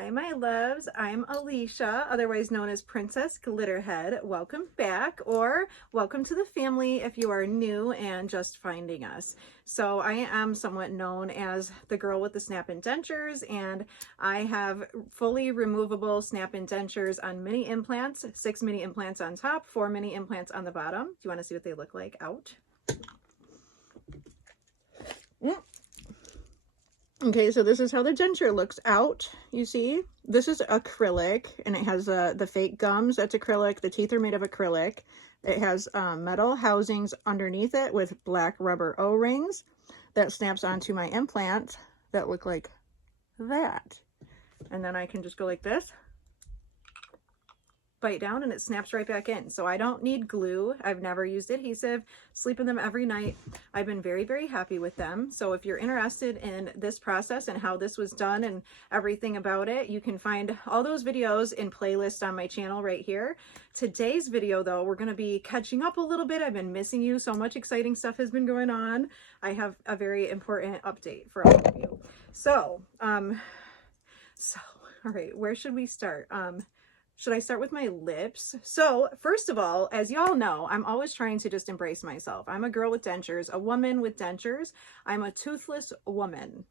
Hi, my loves. I'm Alicia, otherwise known as Princess Glitterhead. Welcome back, or welcome to the family if you are new and just finding us. So I am somewhat known as the girl with the snap-in dentures, and I have fully removable snap-in dentures on mini implants, 6 mini implants on top, 4 mini implants on the bottom. Do you want to see what they look like out? Okay, so this is how the denture looks out. You see, this is acrylic, and it has the fake gums. That's acrylic. The teeth are made of acrylic. It has metal housings underneath it with black rubber O-rings that snaps onto my implant that look like that. And then I can just go like this, bite down, and it snaps right back in. So I don't need glue. I've never used adhesive. Sleep in them every night. I've been very, very happy with them. So if you're interested in this process and how this was done and everything about it, you can find all those videos in playlist on my channel right here. Today's video, though, we're going to be catching up a little bit. I've been missing you. So much exciting stuff has been going on. I have a very important update for all of you. So, all right, where should we start? Should I start with my lips? So first of all, as y'all know, I'm always trying to just embrace myself. I'm a girl with dentures, a woman with dentures. I'm a toothless woman.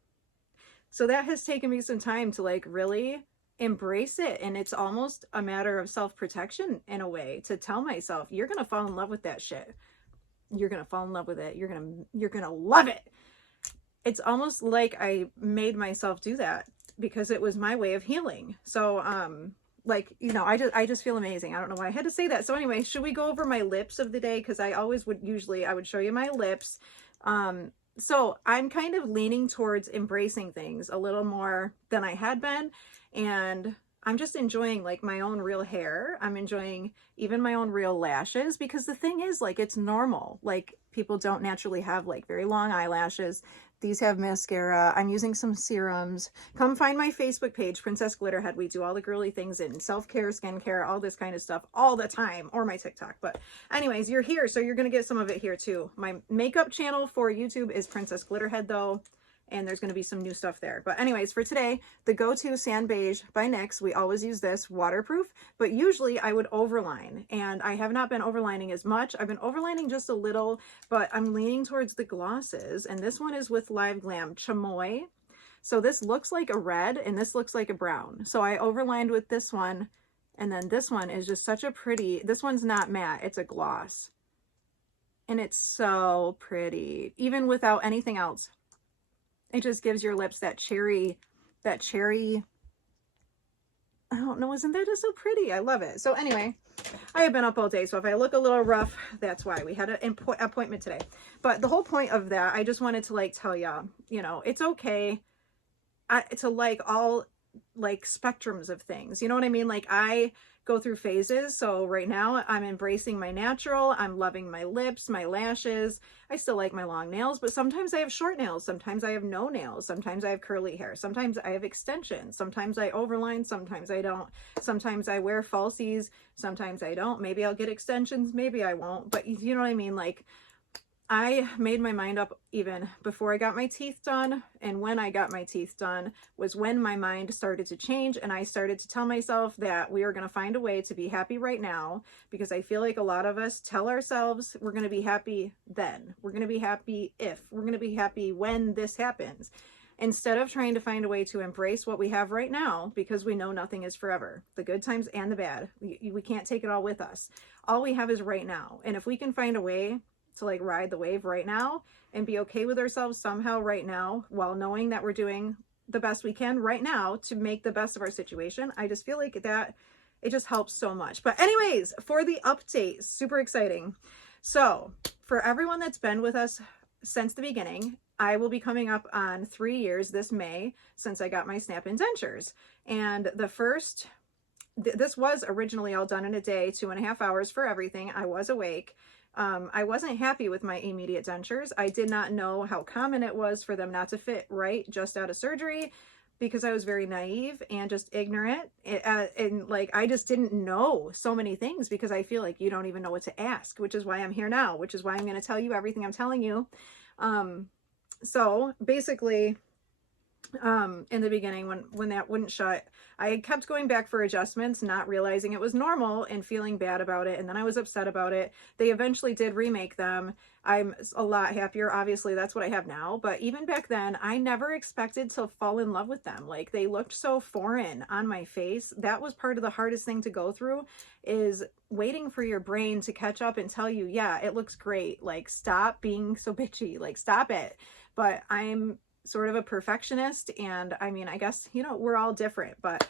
So that has taken me some time to like really embrace it. And it's almost a matter of self-protection in a way, to tell myself, you're going to fall in love with that shit. You're going to fall in love with it. You're going to love it. It's almost like I made myself do that because it was my way of healing. So, like, you know, I just feel amazing. I don't know why I had to say that. So anyway, should we go over my lips of the day? Because I always would, I would show you my lips. So I'm kind of leaning towards embracing things a little more than I had been. And I'm just enjoying like my own real hair. I'm enjoying even my own real lashes, because the thing is, like, it's normal. Like, people don't naturally have like very long eyelashes. These have mascara. I'm using some serums. Come find my Facebook page, Princess Glitterhead. We do all the girly things in self-care, skincare, all this kind of stuff all the time, or my TikTok. But anyways, you're here, so you're going to get some of it here too. My makeup channel for YouTube is Princess Glitterhead though, and there's going to be some new stuff there. But anyways, for today, the go-to Sand Beige by NYX. We always use this, waterproof, but usually I would overline, and I have not been overlining as much. I've been overlining just a little, but I'm leaning towards the glosses, and this one is with Live Glam Chamoy. So this looks like a red, and this looks like a brown. So I overlined with this one, and then this one is just such a pretty, this one's not matte, it's a gloss. And it's so pretty, even without anything else. It just gives your lips that cherry, I don't know, isn't that just so pretty? I love it. So anyway, I have been up all day, so if I look a little rough, that's why. We had an appointment today. But the whole point of that, I just wanted to like tell y'all, you know, it's okay to like all like spectrums of things. You know what I mean? Like, I go through phases. So right now I'm embracing my natural. I'm loving my lips, my lashes. I still like my long nails, but sometimes I have short nails. Sometimes I have no nails. Sometimes I have curly hair. Sometimes I have extensions. Sometimes I overline. Sometimes I don't. Sometimes I wear falsies. Sometimes I don't. Maybe I'll get extensions. Maybe I won't. But you know what I mean? Like, I made my mind up even before I got my teeth done, and when I got my teeth done was when my mind started to change, and I started to tell myself that we are going to find a way to be happy right now, because I feel like a lot of us tell ourselves we're going to be happy then, we're going to be happy if, we're going to be happy when this happens, instead of trying to find a way to embrace what we have right now, because we know nothing is forever, the good times and the bad. We can't take it all with us. All we have is right now, and if we can find a way to like ride the wave right now and be okay with ourselves somehow right now, while knowing that we're doing the best we can right now to make the best of our situation, I just feel like that it just helps so much. But anyways, for the update, super exciting. So for everyone that's been with us since the beginning, I will be coming up on 3 years this May since I got my snap-in dentures. And the first, this was originally all done in a day, 2.5 hours for everything. I was awake. I wasn't happy with my immediate dentures. I did not know how common it was for them not to fit right just out of surgery, because I was very naive and just ignorant. And like, I just didn't know so many things, because I feel like you don't even know what to ask, which is why I'm here now, which is why I'm going to tell you everything I'm telling you. So basically, in the beginning when that wouldn't shut. I kept going back for adjustments, not realizing it was normal and feeling bad about it, and then I was upset about it. They eventually did remake them. I'm a lot happier. Obviously, that's what I have now, but even back then, I never expected to fall in love with them. Like, they looked so foreign on my face. That was part of the hardest thing to go through, is waiting for your brain to catch up and tell you, yeah, it looks great. Like, stop being so bitchy. Like, stop it. But I'm sort of a perfectionist, and I mean, I guess, you know, we're all different, but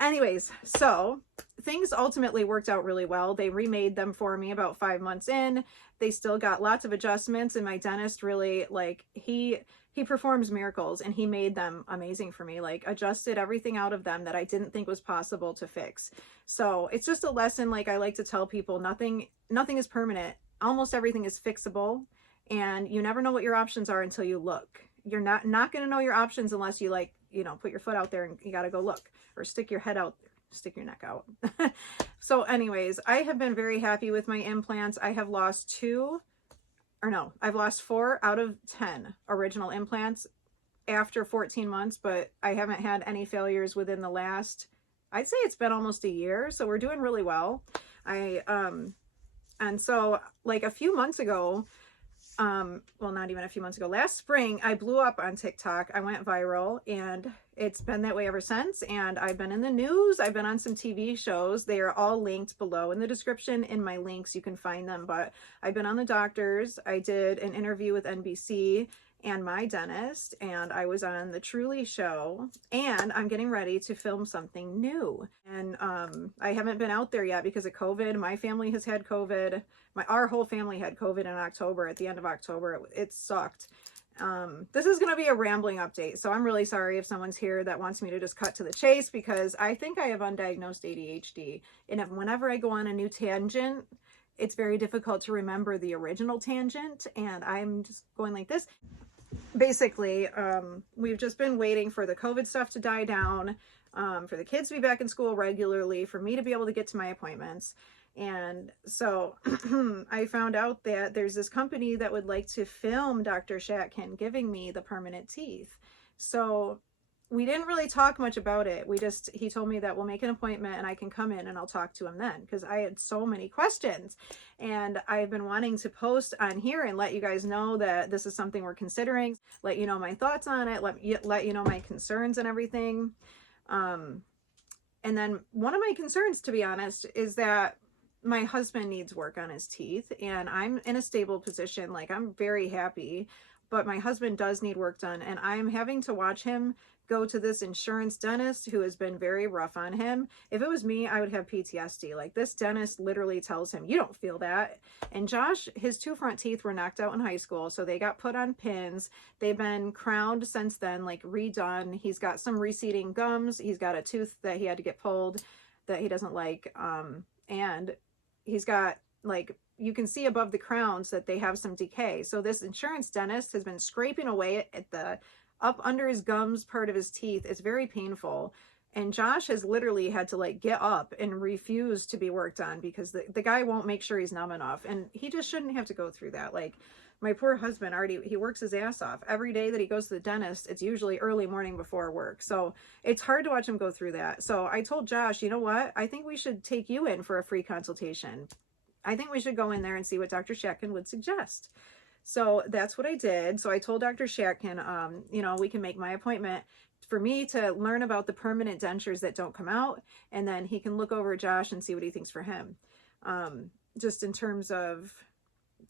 anyways, so things ultimately worked out really well. They remade them for me about 5 months in. They still got lots of adjustments, and my dentist really, like, he performs miracles, and he made them amazing for me, like adjusted everything out of them that I didn't think was possible to fix. So it's just a lesson. Like, I like to tell people, nothing is permanent. Almost everything is fixable, and you never know what your options are until you look. You're not going to know your options unless you, like, you know, put your foot out there and you got to go look, or stick your head out, stick your neck out. So anyways, I have been very happy with my implants. I have lost I've lost 4 out of 10 original implants after 14 months, but I haven't had any failures within the last, I'd say it's been almost a year. So we're doing really well. And so, like, a few months ago, well, not even a few months ago, last spring, I blew up on TikTok. I went viral, and it's been that way ever since. And I've been in the news. I've been on some TV shows. They are all linked below in the description. In my links, you can find them. But I've been on the doctors. I did an interview with NBC and my dentist, and I was on the Truly show, and I'm getting ready to film something new. And I haven't been out there yet because of COVID. My family has had COVID. Our whole family had COVID in October, at the end of October. It sucked. This is going to be a rambling update, so I'm really sorry if someone's here that wants me to just cut to the chase, because I think I have undiagnosed ADHD, and whenever I go on a new tangent, it's very difficult to remember the original tangent, and I'm just going like this. Basically, we've just been waiting for the COVID stuff to die down, for the kids to be back in school regularly, for me to be able to get to my appointments. And so I found out that there's this company that would like to film Dr. Shatkin giving me the permanent teeth. So we didn't really talk much about it. He told me that we'll make an appointment and I can come in and I'll talk to him then, because I had so many questions, and I've been wanting to post on here and let you guys know that this is something we're considering, let you know my thoughts on it, let you know my concerns and everything. And then one of my concerns, to be honest, is that my husband needs work on his teeth, and I'm in a stable position. Like, I'm very happy, but my husband does need work done, and I'm having to watch him go to this insurance dentist who has been very rough on him. If it was me, I would have PTSD. Like, this dentist literally tells him, you don't feel that. And Josh, his 2 front teeth were knocked out in high school, so they got put on pins. They've been crowned since then, like redone. He's got some receding gums. He's got a tooth that he had to get pulled that he doesn't like. And he's got, like, you can see above the crowns that they have some decay. So this insurance dentist has been scraping away at the up under his gums part of his teeth. It's very painful. And Josh has literally had to, like, get up and refuse to be worked on because the guy won't make sure he's numb enough. And he just shouldn't have to go through that. Like, my poor husband he works his ass off. Every day that he goes to the dentist, it's usually early morning before work. So it's hard to watch him go through that. So I told Josh, you know what? I think we should take you in for a free consultation. I think we should go in there and see what Dr. Shatkin would suggest. So that's what I did. So I told Dr. Shatkin, you know, we can make my appointment for me to learn about the permanent dentures that don't come out, and then he can look over Josh and see what he thinks for him. Just in terms of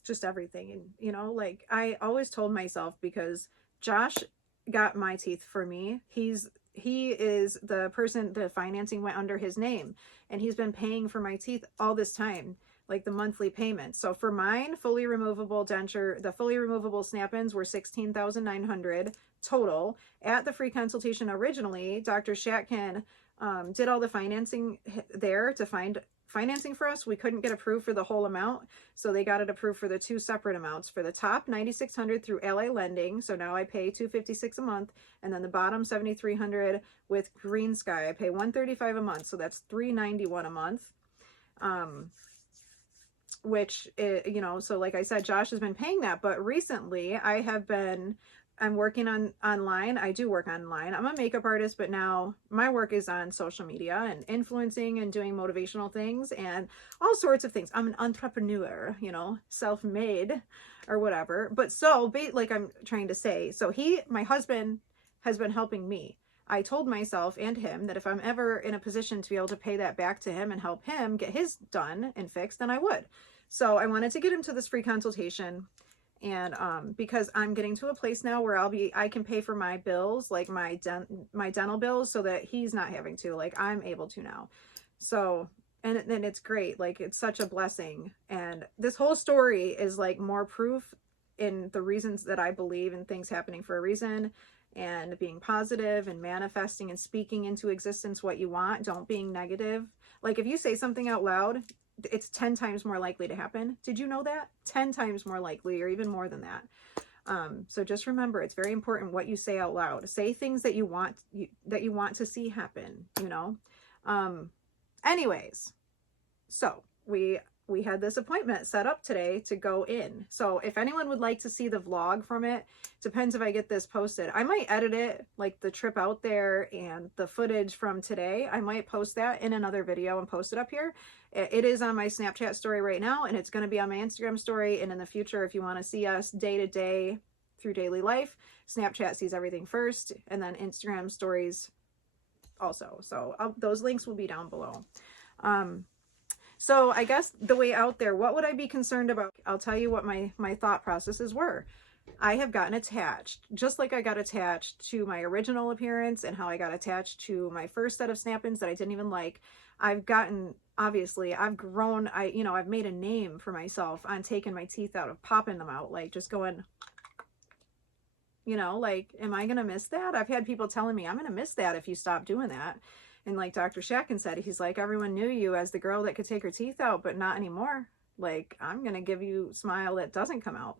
just everything. And, you know, like, I always told myself, because Josh got my teeth for me, he is the person, the financing went under his name, and he's been paying for my teeth all this time, like the monthly payment. So for mine, fully removable denture, the fully removable snap-ins were $16,900 total. At the free consultation originally, Dr. Shatkin did all the financing there to find financing for us. We couldn't get approved for the whole amount, so they got it approved for the 2 separate amounts. For the top, $9,600 through Ally Lending, so now I pay $256 a month, and then the bottom, $7,300 with Green Sky. I pay $135 a month, so that's $391 a month. Which, you know, so like I said, Josh has been paying that, but recently I have been I'm working on online. I do work online. I'm a makeup artist, but now my work is on social media and influencing and doing motivational things and all sorts of things. I'm an entrepreneur, you know, self-made or whatever. But so, like I'm trying to say, so my husband has been helping me. I told myself and him that if I'm ever in a position to be able to pay that back to him and help him get his done and fixed, then I would. So I wanted to get him to this free consultation. And because I'm getting to a place now where I can pay for my bills, like my dental bills, so that he's not having to, like I'm able to now. So, and then it's great. Like it's such a blessing. And this whole story is like more proof in the reasons that I believe in things happening for a reason, and being positive and manifesting and speaking into existence what you want. Don't being negative. Like if you say something out loud, it's 10 times more likely to happen. Did you know that? 10 times more likely, or even more than that. So just remember, it's very important what you say out loud. Say things that you want to see happen, you know? Anyways, so we had this appointment set up today to go in. So if anyone would like to see the vlog from it, depends if I get this posted. I might edit it, like the trip out there and the footage from today. I might post that in another video and post it up here. It is on my Snapchat story right now, and it's going to be on my Instagram story. And in the future, if you want to see us day to day through daily life, Snapchat sees everything first, and then Instagram stories also. So those links will be down below. So I guess the way out there, what would I be concerned about? I'll tell you what my thought processes were. I have gotten attached, just like I got attached to my original appearance and how I got attached to my first set of snap-ins that I didn't even like. I've grown, I've made a name for myself on taking my teeth out, of popping them out, like just going, you know, like, am I going to miss that? I've had people telling me, I'm going to miss that if you stop doing that. And like Dr. Shatkin said, he's like, everyone knew you as the girl that could take her teeth out, but not anymore. Like, I'm going to give you a smile that doesn't come out.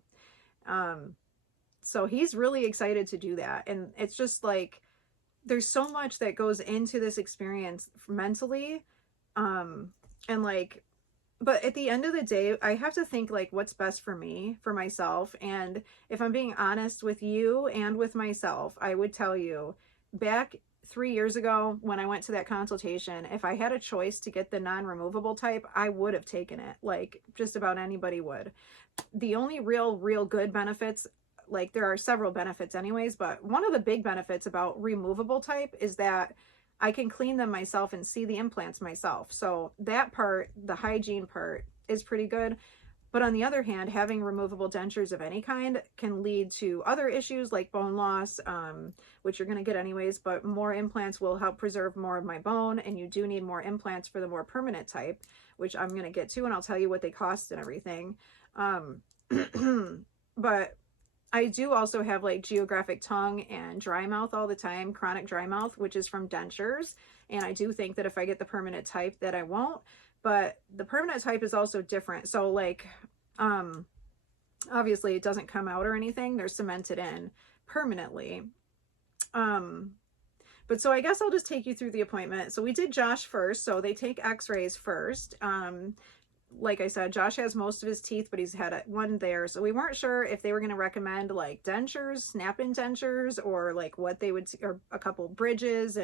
So he's really excited to do that. And it's just like, there's so much that goes into this experience mentally. And like, but at the end of the day, I have to think like what's best for me, for myself. And if I'm being honest with you and with myself, I would tell you back 3 years ago when I went to that consultation, if I had a choice to get the non-removable type, I would have taken it. Like just about anybody would. The only real good benefits, like there are several benefits anyways, but one of the big benefits about removable type is that I can clean them myself and see the implants myself. So that part, the hygiene part, is pretty good. But on the other hand, having removable dentures of any kind can lead to other issues like bone loss, which you're going to get anyways, but more implants will help preserve more of my bone, and you do need more implants for the more permanent type, which I'm going to get to, and I'll tell you what they cost and everything. But I do also have like geographic tongue and dry mouth all the time, chronic dry mouth, which is from dentures. And I do think that if I get the permanent type that I won't, but the permanent type is also different. So like, obviously it doesn't come out or anything. They're cemented in permanently. But so I guess I'll just take you through the appointment. So we did Josh first. So they take x-rays first. Like I said, Josh has most of his teeth, but he's had one there. So we weren't sure if they were going to recommend like dentures, snap-in dentures, or like what they would, or a couple bridges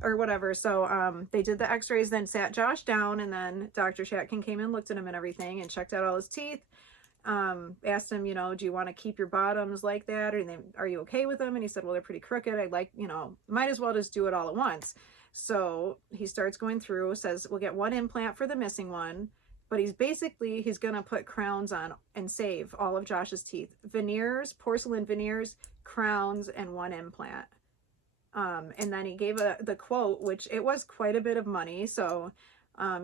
or whatever. So they did the x-rays, then sat Josh down, and then Dr. Shatkin came in, looked at him and everything, and checked out all his teeth. Asked him, you know, do you want to keep your bottoms like that? Or are you okay with them? And he said, well, they're pretty crooked. I'd like, you know, might as well just do it all at once. So he starts going through, says, we'll get one implant for the missing one. But he's going to put crowns on and save all of Josh's teeth. Veneers, porcelain veneers, crowns, and one implant. And then he gave the quote, which it was quite a bit of money. So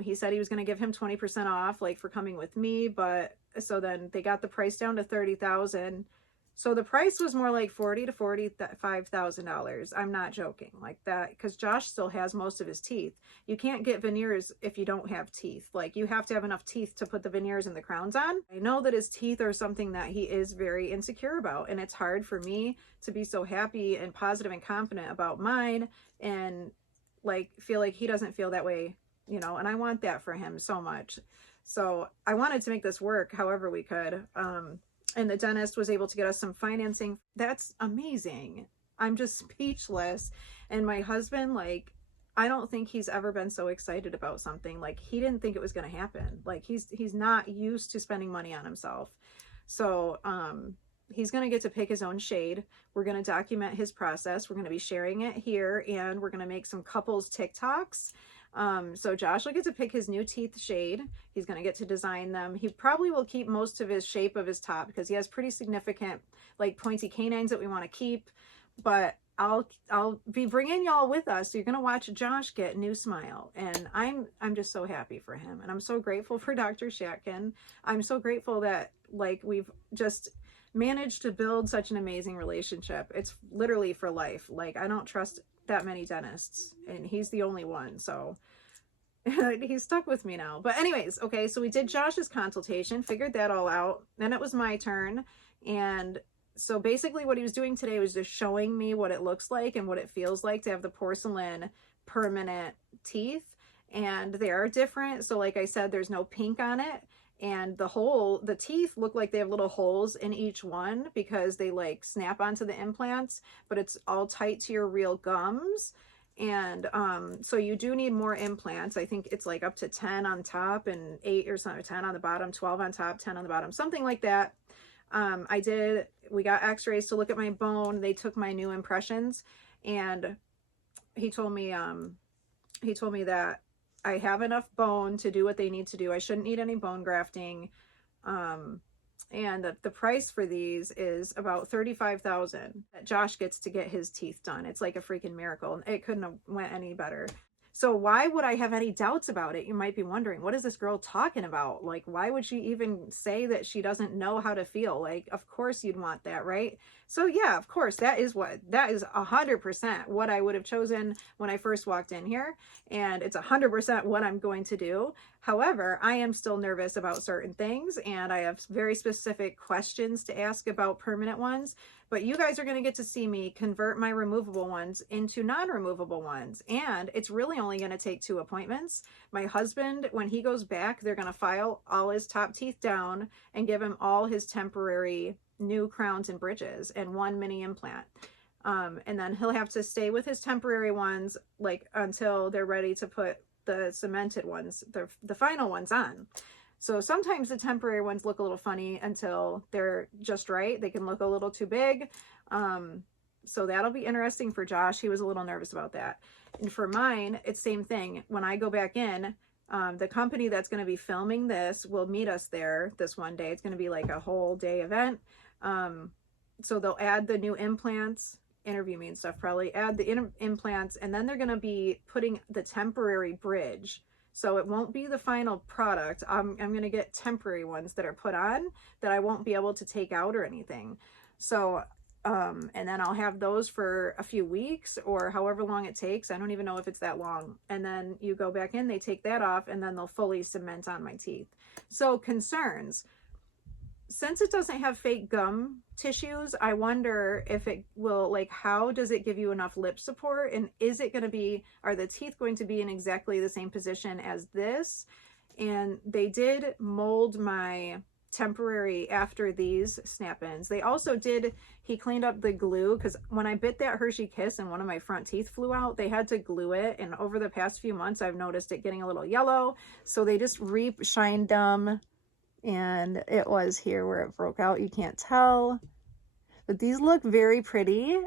he said he was going to give him 20% off, like for coming with me. But so then they got the price down to $30,000. So the price was more like $40,000 to $45,000. I'm not joking, like that, because Josh still has most of his teeth. You can't get veneers if you don't have teeth. Like you have to have enough teeth to put the veneers and the crowns on. I know that his teeth are something that he is very insecure about, and it's hard for me to be so happy and positive and confident about mine and like feel like he doesn't feel that way, you know, and I want that for him so much. So I wanted to make this work however we could. and the dentist was able to get us some financing. That's amazing. I'm just speechless. And my husband, like, I don't think he's ever been so excited about something. Like, he didn't think it was going to happen. Like, he's not used to spending money on himself. So he's going to get to pick his own shade. We're going to document his process. We're going to be sharing it here, and we're going to make some couples TikToks. So Josh will get to pick his new teeth shade. He's going to get to design them. He probably will keep most of his shape of his top because he has pretty significant, like, pointy canines that we want to keep. But I'll be bringing y'all with us. So you're going to watch Josh get new smile, and I'm just so happy for him, and I'm so grateful for Dr. Shatkin. I'm so grateful that, like, we've just managed to build such an amazing relationship. It's literally for life. Like, I don't trust that many dentists, and he's the only one, so he's stuck with me now. But anyways, okay, so we did Josh's consultation, figured that all out. Then it was my turn, and so basically what he was doing today was just showing me what it looks like and what it feels like to have the porcelain permanent teeth. And they are different. So like I said, there's no pink on it. And the teeth look like they have little holes in each one because they, like, snap onto the implants, but it's all tight to your real gums. And so you do need more implants. I think it's like up to 10 on top and 8 or something, 10 on the bottom, 12 on top, 10 on the bottom, something like that. We got x-rays to look at my bone. They took my new impressions, and he told me that I have enough bone to do what they need to do. I shouldn't need any bone grafting. And the price for these is about $35,000 that Josh gets to get his teeth done. It's like a freaking miracle. It couldn't have went any better. So why would I have any doubts about it? You might be wondering, what is this girl talking about? Like, why would she even say that she doesn't know how to feel? Like, of course you'd want that, right? So yeah, of course, that is 100% what I would have chosen when I first walked in here. And it's 100% what I'm going to do. However, I am still nervous about certain things, and I have very specific questions to ask about permanent ones. But you guys are going to get to see me convert my removable ones into non-removable ones. And it's really only going to take 2 appointments. My husband, when he goes back, they're going to file all his top teeth down and give him all his temporary new crowns and bridges and 1 mini implant. And then he'll have to stay with his temporary ones, like, until they're ready to put the cemented ones, the final ones on. So sometimes the temporary ones look a little funny until they're just right. They can look a little too big. So that'll be interesting for Josh. He was a little nervous about that. And for mine, it's same thing. When I go back in, the company that's going to be filming this will meet us there this one day. It's going to be like a whole day event. So they'll add the new implants, interview me and stuff, probably add the implants, and then they're going to be putting the temporary bridge. So it won't be the final product. I'm going to get temporary ones that are put on that I won't be able to take out or anything. So, and then I'll have those for a few weeks or however long it takes. I don't even know if it's that long. And then you go back in, they take that off, and then they'll fully cement on my teeth. So concerns. Since it doesn't have fake gum tissues, I wonder if it will, like, how does it give you enough lip support? And is it going to be, are the teeth going to be in exactly the same position as this? And they did mold my temporary after these snap-ins. They also did, he cleaned up the glue, because when I bit that Hershey Kiss and one of my front teeth flew out, they had to glue it. And over the past few months, I've noticed it getting a little yellow. So they just re-shined them. And it was here where it broke out. You can't tell, but these look very pretty.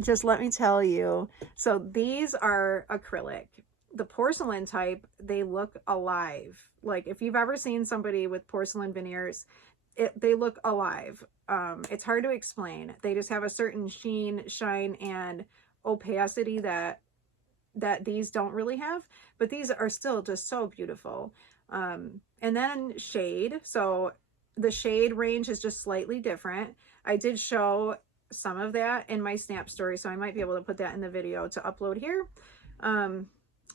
Just let me tell you. So these are acrylic. The porcelain type, they look alive. Like, if you've ever seen somebody with porcelain veneers, they look alive. It's hard to explain. They just have a certain sheen, shine, and opacity that these don't really have, but these are still just so beautiful. And then shade. So the shade range is just slightly different. I did show some of that in my Snap story, so I might be able to put that in the video to upload here.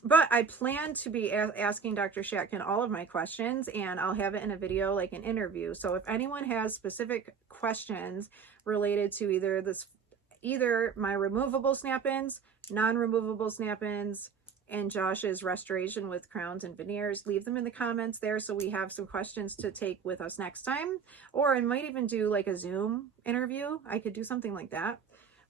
But I plan to be asking Dr. Shatkin all of my questions, and I'll have it in a video, like an interview. So if anyone has specific questions related to either my removable snap-ins, non-removable snap-ins, and Josh's restoration with crowns and veneers. Leave them in the comments there so we have some questions to take with us next time. Or I might even do like a Zoom interview. I could do something like that.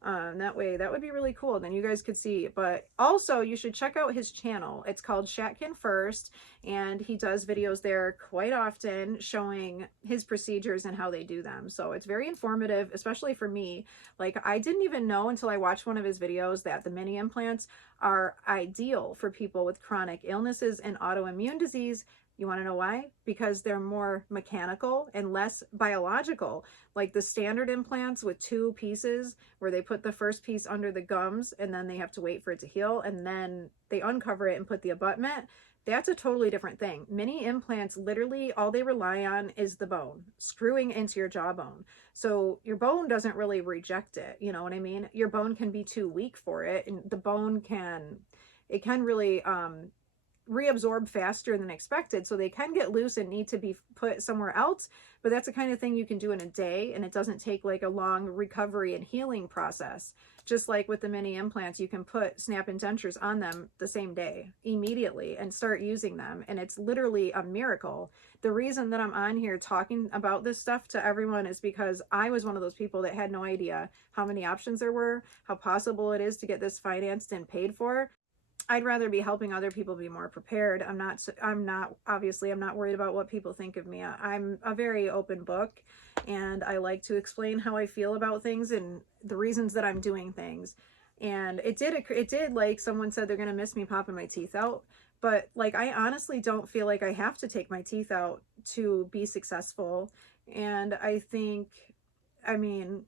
That way, that would be really cool. Then you guys could see. But also, you should check out his channel. It's called Shatkin First, and he does videos there quite often showing his procedures and how they do them. So it's very informative, especially for me. Like, I didn't even know until I watched one of his videos that the mini implants are ideal for people with chronic illnesses and autoimmune disease. You want to know why? Because they're more mechanical and less biological. Like the standard implants with 2 pieces where they put the first piece under the gums and then they have to wait for it to heal and then they uncover it and put the abutment. That's a totally different thing. Mini implants, literally all they rely on is the bone screwing into your jawbone. So your bone doesn't really reject it. You know what I mean? Your bone can be too weak for it, and the bone can really reabsorb faster than expected, so they can get loose and need to be put somewhere else. But that's the kind of thing you can do in a day, and it doesn't take like a long recovery and healing process. Just like with the mini implants, you can put snap-in dentures on them the same day, immediately, and start using them, and it's literally a miracle. The reason that I'm on here talking about this stuff to everyone is because I was one of those people that had no idea how many options there were, how possible it is to get this financed and paid for. I'd rather be helping other people be more prepared. I'm not worried about what people think of me. I'm a very open book, and I like to explain how I feel about things and the reasons that I'm doing things. And it did, like someone said, they're going to miss me popping my teeth out. But like, I honestly don't feel like I have to take my teeth out to be successful. And I think, I mean,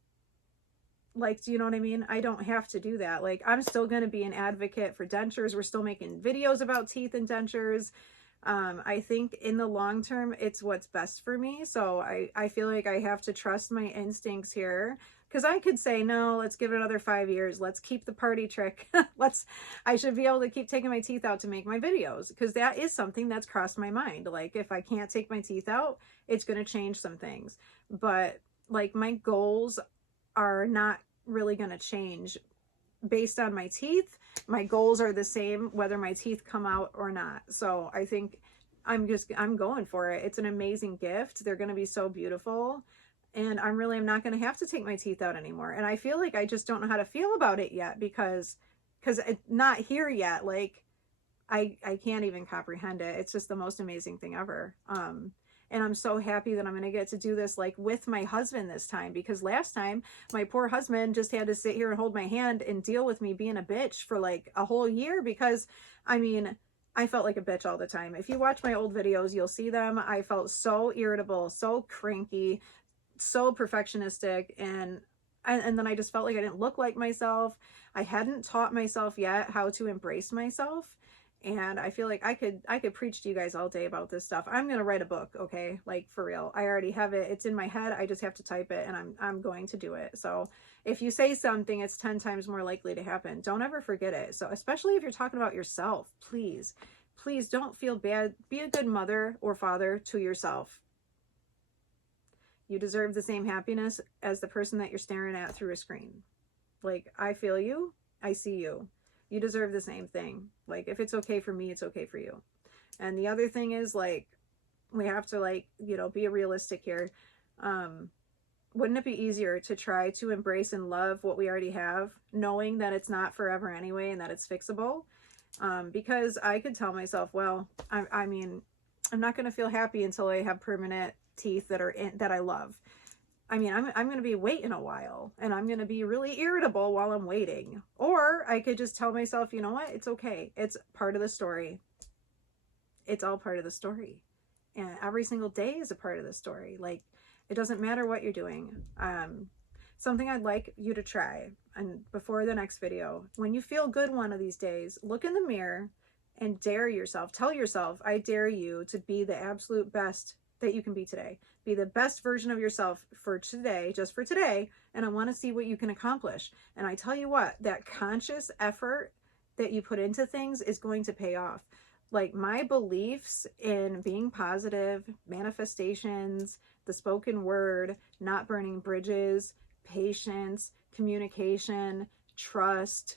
like, do you know what I mean? I don't have to do that. Like, I'm still going to be an advocate for dentures. We're still making videos about teeth and dentures. I think in the long term, it's what's best for me. So I feel like I have to trust my instincts here, because I could say, no, let's give it another 5 years. Let's keep the party trick. I should be able to keep taking my teeth out to make my videos, because that is something that's crossed my mind. Like, if I can't take my teeth out, it's going to change some things. But like, my goals are not really going to change based on my teeth. My goals are the same whether my teeth come out or not. So I think I'm going for it. It's an amazing gift. They're going to be so beautiful, and I'm not going to have to take my teeth out anymore. And I feel like I just don't know how to feel about it yet, because it's not here yet. Like, I can't even comprehend it. It's just the most amazing thing ever. And I'm so happy that I'm going to get to do this like with my husband this time, because last time my poor husband just had to sit here and hold my hand and deal with me being a bitch for like a whole year, because I mean, I felt like a bitch all the time. If you watch my old videos, you'll see them. I felt so irritable, so cranky, so perfectionistic, and then I just felt like I didn't look like myself. I hadn't taught myself yet how to embrace myself. And I feel like I could preach to you guys all day about this stuff. I'm going to write a book, okay? Like, for real. I already have it. It's in my head. I just have to type it, and I'm going to do it. So if you say something, it's 10 times more likely to happen. Don't ever forget it. So especially if you're talking about yourself, please don't feel bad. Be a good mother or father to yourself. You deserve the same happiness as the person that you're staring at through a screen. Like, I feel you. I see you. You deserve the same thing. Like, if it's okay for me, it's okay for you. And the other thing is, like, we have to, like, you know, be realistic here. Wouldn't it be easier to try to embrace and love what we already have, knowing that it's not forever anyway and that it's fixable? Because I could tell myself, well, I mean, I'm not going to feel happy until I have permanent teeth that I love. I mean, I'm going to be waiting a while, and I'm going to be really irritable while I'm waiting. Or I could just tell myself, you know what? It's okay. It's part of the story. It's all part of the story. And every single day is a part of the story. Like, it doesn't matter what you're doing. Something I'd like you to try, and before the next video, when you feel good one of these days, look in the mirror and dare yourself. Tell yourself, I dare you to be the absolute best that you can be today. Be the best version of yourself for today, just for today, and I want to see what you can accomplish. And I tell you what, that conscious effort that you put into things is going to pay off. Like, my beliefs in being positive, manifestations, the spoken word, not burning bridges, patience, communication, trust,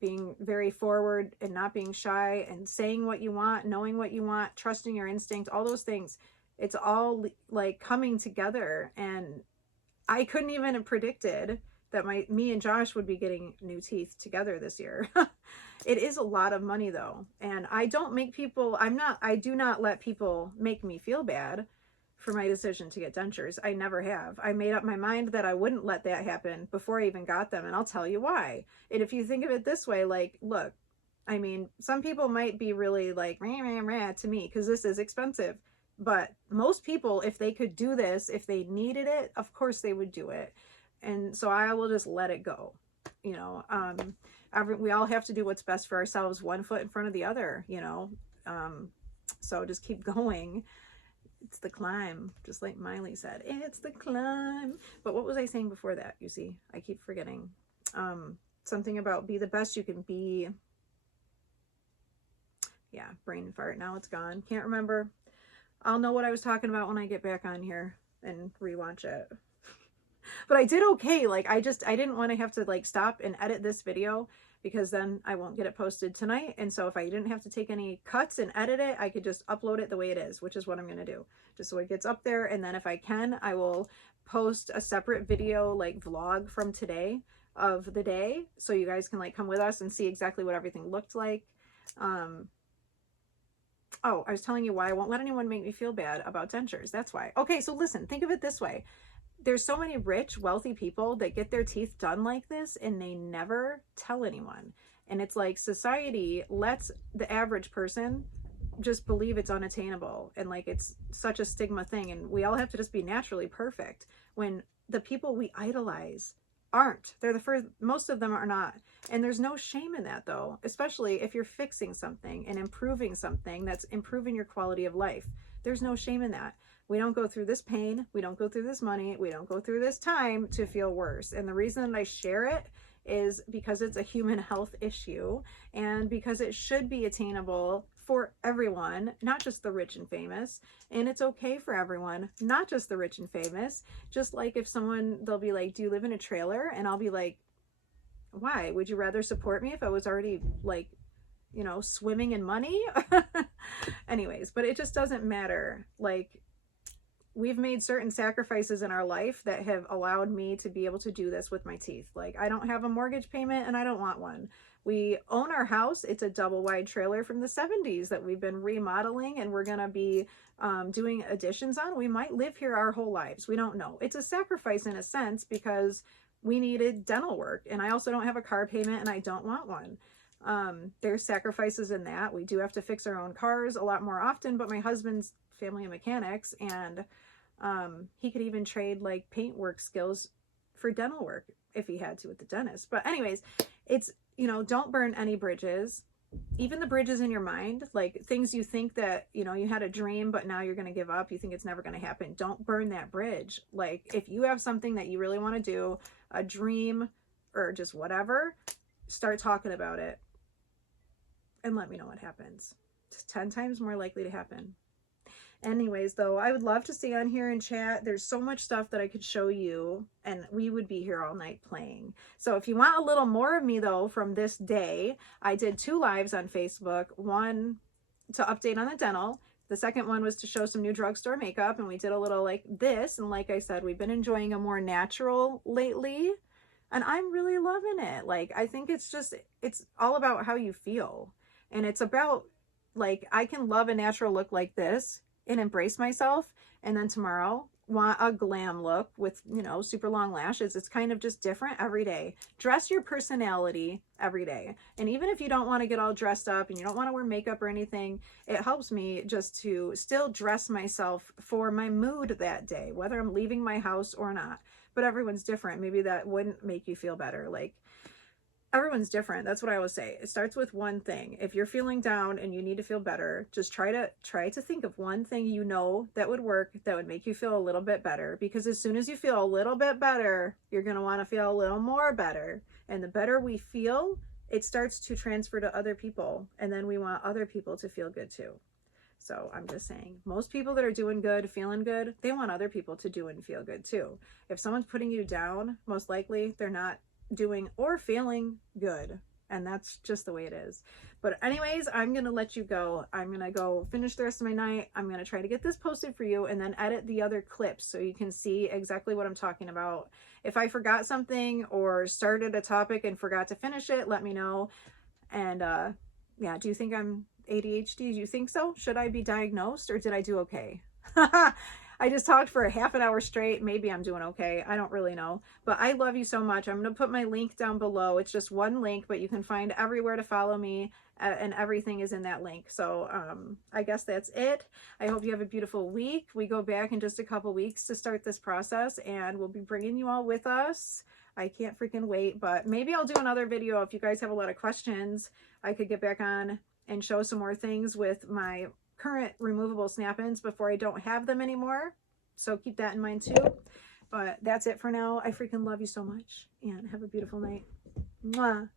being very forward and not being shy and saying what you want, knowing what you want, trusting your instinct, all those things. It's all like coming together. And I couldn't even have predicted that me and Josh would be getting new teeth together this year. It is a lot of money though. And I don't make people, I do not let people make me feel bad for my decision to get dentures. I never have. I made up my mind that I wouldn't let that happen before I even got them. And I'll tell you why. And if you think of it this way, like, look, I mean, some people might be really like, rah, rah, rah, to me, because this is expensive. But most people, if they could do this, if they needed it, of course they would do it. And so I will just let it go. You know, we all have to do what's best for ourselves, one foot in front of the other, you know. So just keep going. It's the climb, just like Miley said, it's the climb. But what was I saying before that? You see, I keep forgetting. Something about be the best you can be. Yeah, brain fart. Now it's gone. Can't remember. I'll know what I was talking about when I get back on here and rewatch it. But I did okay. Like, I didn't want to have to like stop and edit this video, because then I won't get it posted tonight. And so if I didn't have to take any cuts and edit it, I could just upload it the way it is, which is what I'm going to do. Just so it gets up there. And then if I can, I will post a separate video, like vlog from today of the day. So you guys can like come with us and see exactly what everything looked like. Oh, I was telling you why I won't let anyone make me feel bad about dentures. That's why. Okay, so listen, think of it this way. There's so many rich, wealthy people that get their teeth done like this and they never tell anyone. And it's like society lets the average person just believe it's unattainable, and like it's such a stigma thing, and we all have to just be naturally perfect, when the people we idolize aren't. They're the first, most of them are not. And there's no shame in that though, especially if you're fixing something and improving something that's improving your quality of life. There's no shame in that. We don't go through this pain, we don't go through this money, we don't go through this time to feel worse. And the reason that I share it is because it's a human health issue, and because it should be attainable for everyone, not just the rich and famous. And it's okay for everyone, not just the rich and famous. Just like if someone, they'll be like, do you live in a trailer? And I'll be like, why? Would you rather support me if I was already like, you know, swimming in money? Anyways, but it just doesn't matter. Like, we've made certain sacrifices in our life that have allowed me to be able to do this with my teeth. Like, I don't have a mortgage payment and I don't want one. We own our house. It's a double wide trailer from the 70s that we've been remodeling, and we're going to be doing additions on. We might live here our whole lives. We don't know. It's a sacrifice in a sense, because we needed dental work, and I also don't have a car payment and I don't want one. There's sacrifices in that. We do have to fix our own cars a lot more often, but my husband's family of mechanics, and he could even trade like paintwork skills for dental work if he had to with the dentist. But anyways, it's, you know, don't burn any bridges, even the bridges in your mind, like things you think that, you know, you had a dream, but now you're going to give up. You think it's never going to happen. Don't burn that bridge. Like, if you have something that you really want to do, a dream or just whatever, start talking about it and let me know what happens. It's 10 times more likely to happen. Anyways, though, I would love to stay on here and chat. There's so much stuff that I could show you, and we would be here all night playing. So if you want a little more of me, though, from this day, I did 2 lives on Facebook. One to update on the dental. The second one was to show some new drugstore makeup, and we did a little like this. And like I said, we've been enjoying a more natural lately, and I'm really loving it. Like, I think it's just, it's all about how you feel. And it's about, like, I can love a natural look like this and embrace myself, and then tomorrow want a glam look with, you know, super long lashes. It's kind of just different every day. Dress your personality every day. And even if you don't want to get all dressed up and you don't want to wear makeup or anything, it helps me just to still dress myself for my mood that day, whether I'm leaving my house or not. But everyone's different. Maybe that wouldn't make you feel better. Like, everyone's different. That's what I always say. It starts with one thing. If you're feeling down and you need to feel better, just try to think of one thing you know that would work, that would make you feel a little bit better. Because as soon as you feel a little bit better, you're going to want to feel a little more better. And the better we feel, it starts to transfer to other people. And then we want other people to feel good too. So I'm just saying, most people that are doing good, feeling good, they want other people to do and feel good too. If someone's putting you down, most likely they're not doing or feeling good. and that's just the way it is. But anyways, I'm gonna let you go. I'm gonna go finish the rest of my night. I'm gonna try to get this posted for you and then edit the other clips so you can see exactly what I'm talking about. If I forgot something or started a topic and forgot to finish it, let me know. And yeah, do you think I'm ADHD? Do you think so? Should I be diagnosed, or did I do okay? I just talked for a half an hour straight. Maybe I'm doing okay. I don't really know. But I love you so much. I'm going to put my link down below. It's just one link, but you can find everywhere to follow me, and everything is in that link. So I guess that's it. I hope you have a beautiful week. We go back in just a couple weeks to start this process, and we'll be bringing you all with us. I can't freaking wait, but maybe I'll do another video. If you guys have a lot of questions, I could get back on and show some more things with my current removable snap-ins before I don't have them anymore. So keep that in mind too. But that's it for now. I freaking love you so much, and have a beautiful night. Mwah.